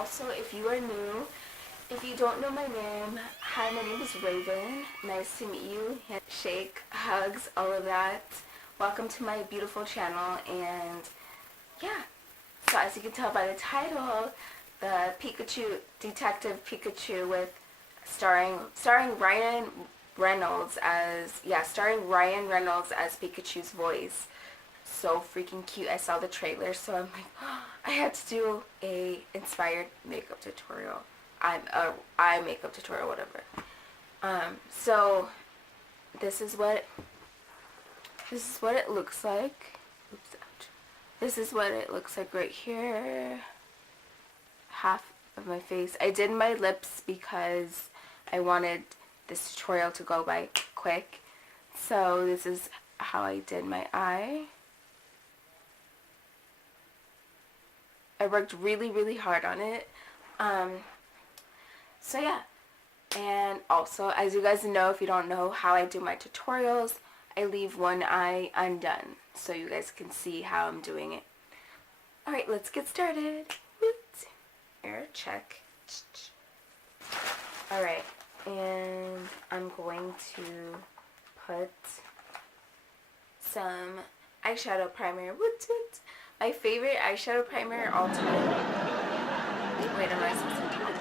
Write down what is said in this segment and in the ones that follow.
also, if you are new, if you don't know my name, hi, my name is Raven. Nice to meet you. Handshake, hugs, all of that. Welcome to my beautiful channel, and yeah. So as you can tell by the title, the Pikachu, Detective Pikachu, with starring Ryan Reynolds as Pikachu's voice. So freaking cute. I saw the trailer, so I'm like, oh, I had to do a inspired makeup tutorial. Eye makeup tutorial, whatever. So this is what it looks like. Oops, ouch. This is what it looks like right here. Half of my face. I did my lips because I wanted this tutorial to go by quick. So this is how I did my eye. I worked really, really hard on it. So yeah. And also, as you guys know, if you don't know how I do my tutorials, I leave one eye undone so you guys can see how I'm doing it. Alright, let's get started. Here, check. Alright, and I'm going to put some eyeshadow primer. Woot woot. My favorite eyeshadow primer all time. Wait, am I supposed to do it?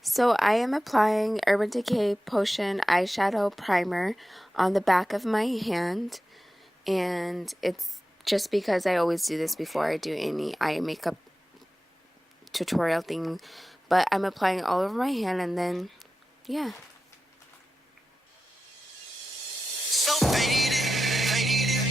So I am applying Urban Decay Potion eyeshadow primer on the back of my hand, and it's just because I always do this before I do any eye makeup tutorial thing, but I'm applying it all over my hand, and then yeah. So faded,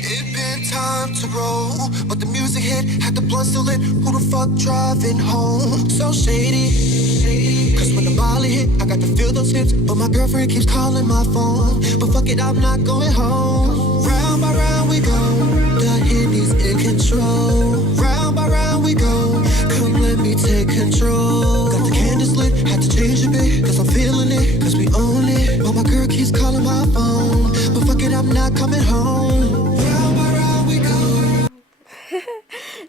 it been time to roll, but the music hit, had the blunt still lit. Who the fuck driving home? So shady, cause when the molly hit, I got to feel those hips, but my girlfriend keeps calling my phone. But fuck it, I'm not going home. Round by round we go, the Henny's in control. Round by round we go, come let me take control. Got the candles lit, had to change a bit, cause I'm feeling it, cause we own it. But my girl keeps calling my phone, but fuck it, I'm not coming home. Round by round we go.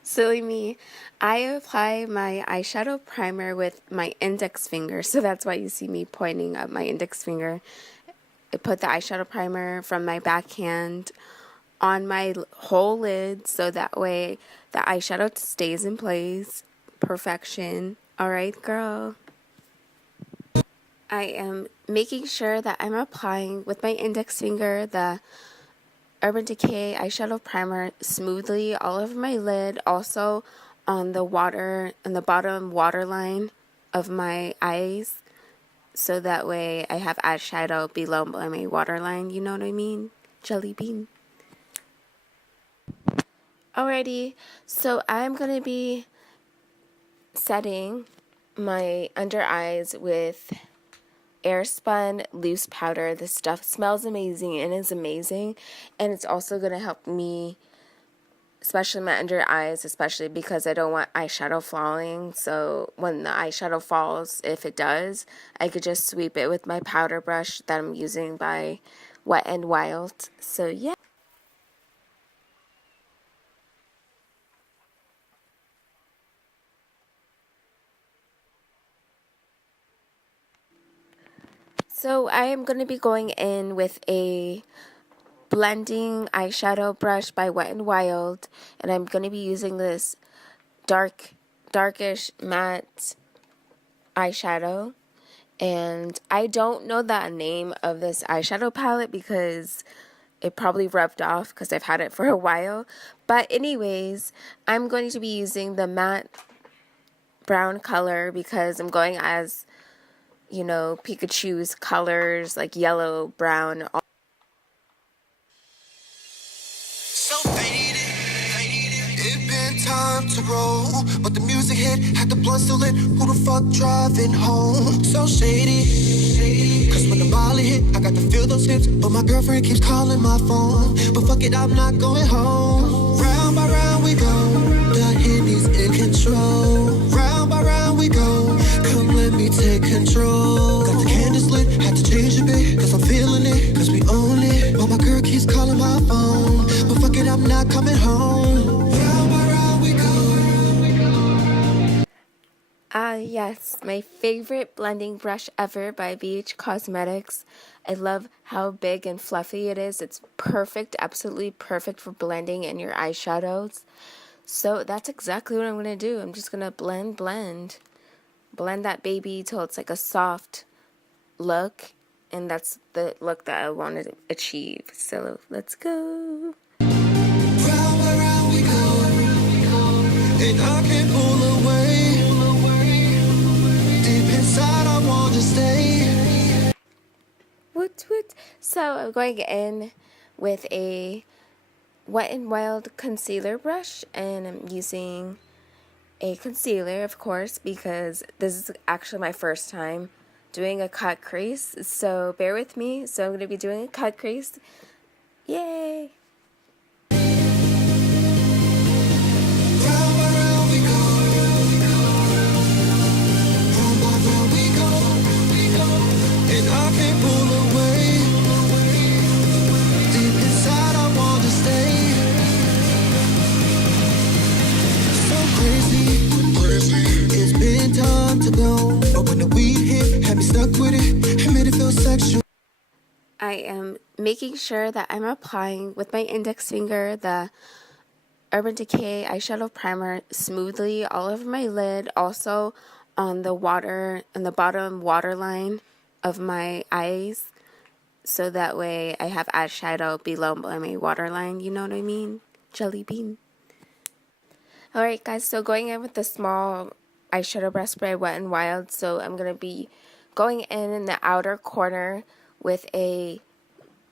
Silly me. I apply my eyeshadow primer with my index finger, so that's why you see me pointing up my index finger. I put the eyeshadow primer from my backhand on my whole lid, so that way the eyeshadow stays in place. Perfection. Alright, girl. I am making sure that I'm applying with my index finger the Urban Decay eyeshadow primer smoothly all over my lid, also on the bottom waterline of my eyes, so that way I have eyeshadow below my waterline, you know what I mean? Jelly bean. Alrighty, so I'm going to be setting my under eyes with Airspun loose powder. This stuff smells amazing and is amazing, and it's also going to help me, especially my under eyes, especially because I don't want eyeshadow falling. So when the eyeshadow falls, if it does, I could just sweep it with my powder brush that I'm using by Wet n Wild. So yeah. So I am going to be going in with a blending eyeshadow brush by Wet n Wild, and I'm going to be using this darkish matte eyeshadow. And I don't know the name of this eyeshadow palette because it probably rubbed off because I've had it for a while. But anyways, I'm going to be using the matte brown color because I'm going as, you know, Pikachu's colors, like yellow, brown. So faded, it been time to roll, but the music hit, had the blunt still lit. Who the fuck driving home? So shady, cause when the molly hit, I got to feel those hips, but my girlfriend keeps calling my phone. But fuck it, I'm not going home. Round by round we go, the Henny's in control. Round by round we go, come let me take control. Got the candles lit, had to change a bit, cause I'm feeling it, cause we own it. But my girl keeps calling my phone, but fuck it, I'm not coming home. Round by round we go. Ah, yes, my favorite blending brush ever by BH Cosmetics. I love how big and fluffy it is. It's perfect, absolutely perfect for blending in your eyeshadows. So that's exactly what I'm going to do. I'm just going to blend that baby till it's like a soft look. And that's the look that I want to achieve. So let's go. Round we go, and I can't pull away. Deep inside, I want to stay. Woot woot. So I'm going in with a Wet n Wild concealer brush, and I'm using a concealer, of course, because this is actually my first time doing a cut crease, so bear with me. So I'm going to be doing a cut crease. Yay! Round we go, round we go, and I can't pull away. Deep inside, I want to stay. So crazy, it's been time to go, but when the weed hit, had me stuck with it, made it feel sexual. I am making sure that I'm applying with my index finger the Urban Decay eyeshadow primer smoothly all over my lid, also on the bottom waterline of my eyes, so that way I have eyeshadow below my waterline, you know what I mean? Jelly bean. Alright guys, so going in with the small eyeshadow brush by Wet n Wild, so I'm going to be going in the outer corner with a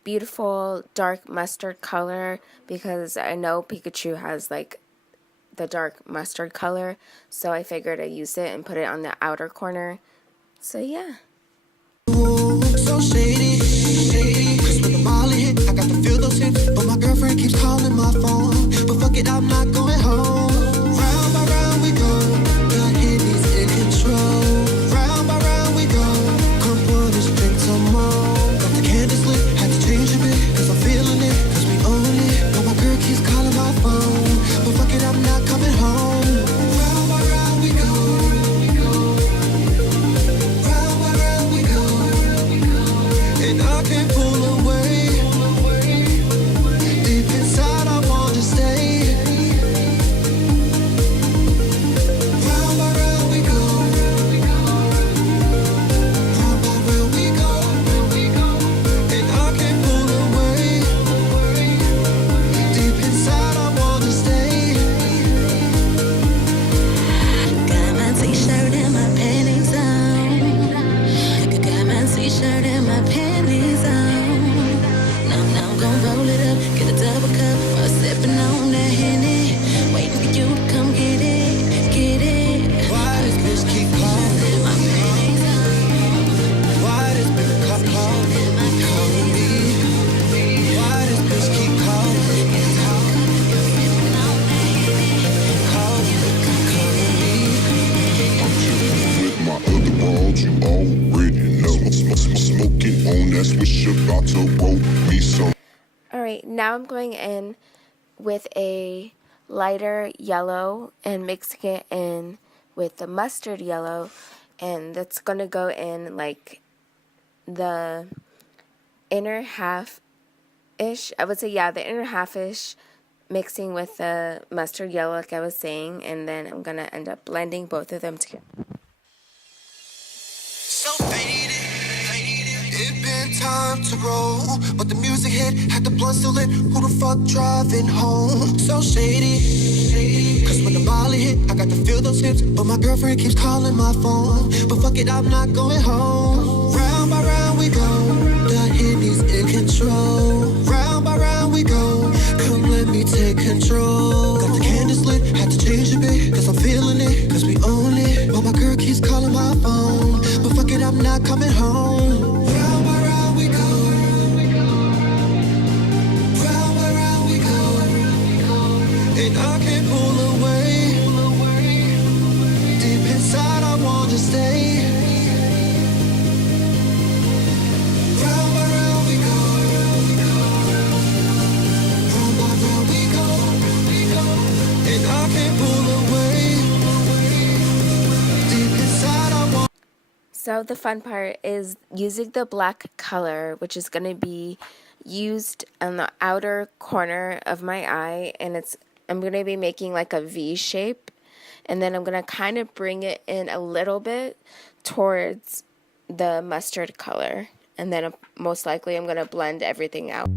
beautiful dark mustard color, because I know Pikachu has like the dark mustard color, so I figured I'd use it and put it on the outer corner. So yeah. So shady, cause when the molly hit, I got to feel those hips, but my girlfriend keeps calling my phone, but fuck it, I'm not going home. Round by round we go, got hippies in control. Round by round we go, come pour this drink some more. Got the candles lit, had to change a bit, cause I'm feeling it, cause we own it, but my girl keeps calling my phone, but fuck it, I'm not coming home. Round by round we go, round by round we go, and I can't pull away. Deep inside, I want to stay. Round by round we go, round by round we go, and I can't pull away. Deep inside, I want to stay. Got my t-shirt and my panties on. Got my t-shirt and my panties on. Now I'm gon' roll it up, get a double cup while sipping on that Henny. Waiting for you to come get it, get it. Why this bitch keep calling? My panties on, Why this bitch keep calling? Calling me? Why this bitch keep calling? With my other broads, you already know. Smoking on that switch, about to roll me some. Alright, now I'm going in with a lighter yellow and mixing it in with the mustard yellow, and that's going to go in like the inner half-ish. I would say, yeah, the inner half-ish, mixing with the mustard yellow like I was saying, and then I'm going to end up blending both of them together. So faded, it been time to roll, but the music hit, had the blunt still lit. Who the fuck driving home? So shady, cause when the molly hit, I got to feel those hips, but my girlfriend keeps calling my phone, but fuck it, I'm not going home. Round by round we go, the hippies in control. Round by round we go, come let me take control. Got the candles lit, had to change a bit, cause I'm feeling it, cause we own it, but my girl keeps calling my phone, but fuck it, I'm not coming home. Round by round we go, round by round we go, and I can't pull away. Deep inside, I want to stay. Round by round we go, round by round we go, and I can't pull away. Deep inside. So the fun part is using the black color, which is going to be used on the outer corner of my eye, and I'm going to be making like a V shape, and then I'm going to kind of bring it in a little bit towards the mustard color, and then most likely I'm going to blend everything out.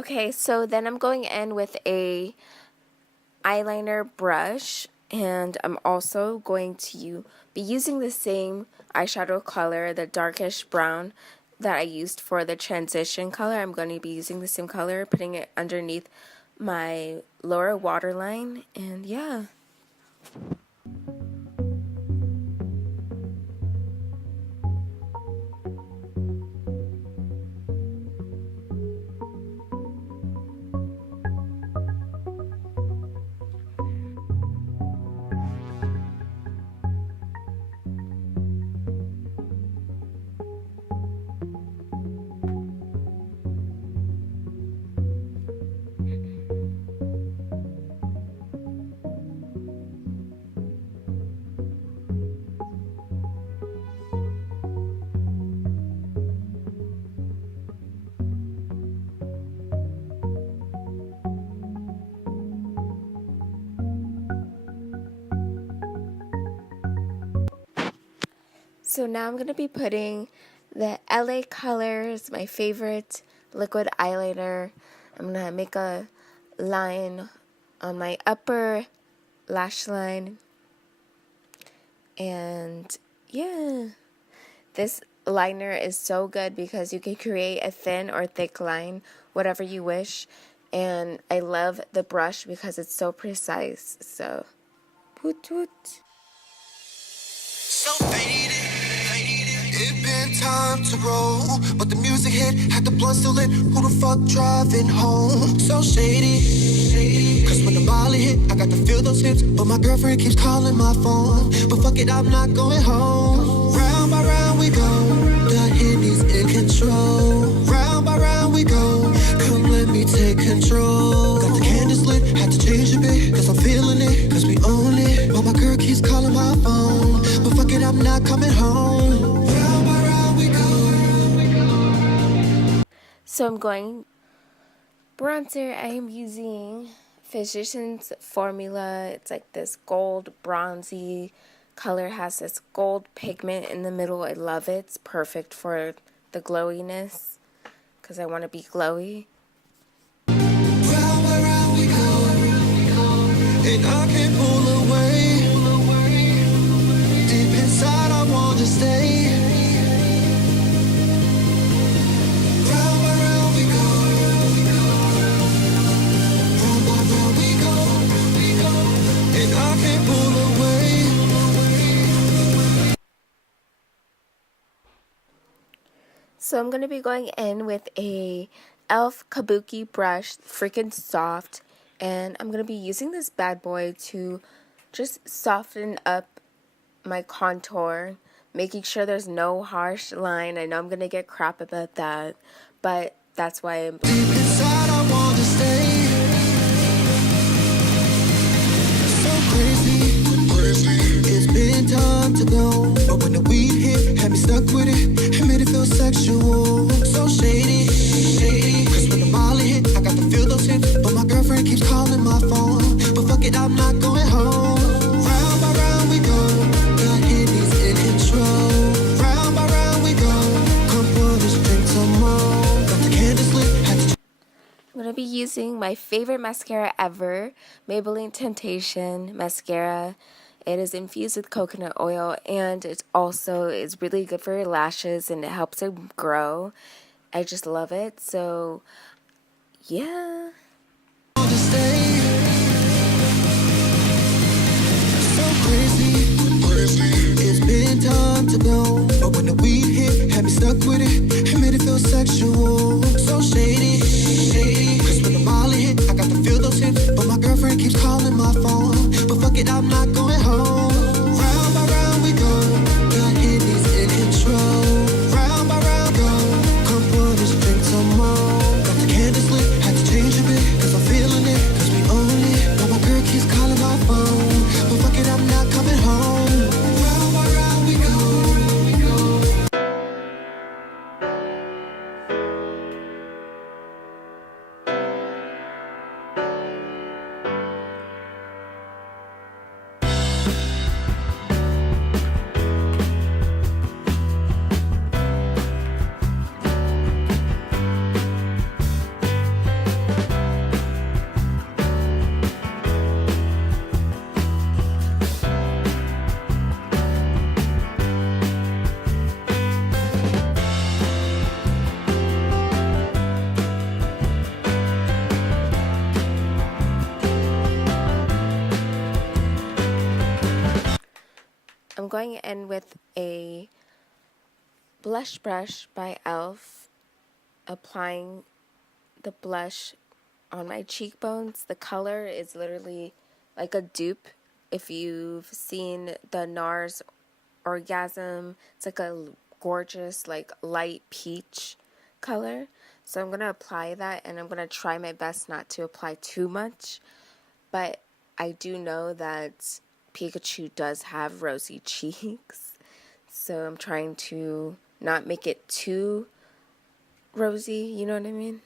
Okay, so then I'm going in with a eyeliner brush, and I'm also going to be using the same eyeshadow color, the darkish brown that I used for the transition color. I'm going to be using the same color, putting it underneath my lower waterline, and yeah. So now I'm going to be putting the LA Colors, my favorite liquid eyeliner. I'm going to make a line on my upper lash line. And yeah, this liner is so good because you can create a thin or thick line, whatever you wish. And I love the brush because it's so precise. So, woot woot. So faded. It been time to roll, but the music hit, had the blunt still lit. Who the fuck driving home? So shady. Cause when the molly hit, I got to feel those hips, but my girlfriend keeps calling my phone. But fuck it, I'm not going home. Round by round we go, the Henny's in control. Round by round we go, come let me take control. Got the candles lit, had to change a bit, cause I'm feeling it, cause we own it. But my girl keeps calling my phone, but fuck it, I'm not coming home. So I'm going bronzer. I am using Physicians Formula. It's like this gold bronzy color, has this gold pigment in the middle. I love it. It's perfect for the glowiness because I want to be glowy. Round by round we go, and I can't pull away. Deep inside I want to stay. So I'm going to be going in with a e.l.f. Kabuki brush, freaking soft, and I'm going to be using this bad boy to just soften up my contour, making sure there's no harsh line. I know I'm going to get crap about that, but that's why I'm... Deep inside I want to stay. So crazy. time to go, but when the weed hit, had me stuck with it, it made it feel sexual. So shady, shady. Cause when the molly hit, I got to feel those hits, but my girlfriend keeps calling my phone. But fuck it, I'm not going home. Round by round we go, got Henny's in control. Round by round we go, come pour this drink some more. Got the candles lit, had to. I'm going to be using my favorite mascara ever, Maybelline Temptation mascara. It is infused with coconut oil, and it also is really good for your lashes, and it helps them grow. I just love it. So, yeah. Just stay so crazy, crazy. It's been time to go, but when the weed hit, had me stuck with it, it made it feel sexual. So shady, shady. Cause when the molly hit, I got to feel those hits, but my girlfriend keeps calling my phone. But fuck it, I'm not going home. Round by round we go, got Henny's in control. Round by round go, come pour this drink some more. Got the candles lit, had to change a bit, cause I'm feeling it, cause we own it. But my girl keeps calling my phone, but fuck it, I'm not coming home. Round by round we go. I'm going in with a blush brush by e.l.f., applying the blush on my cheekbones. The color is literally like a dupe. If you've seen the NARS Orgasm, it's like a gorgeous, like light peach color. So I'm going to apply that, and I'm going to try my best not to apply too much. But I do know that Pikachu does have rosy cheeks, so I'm trying to not make it too rosy, you know what I mean?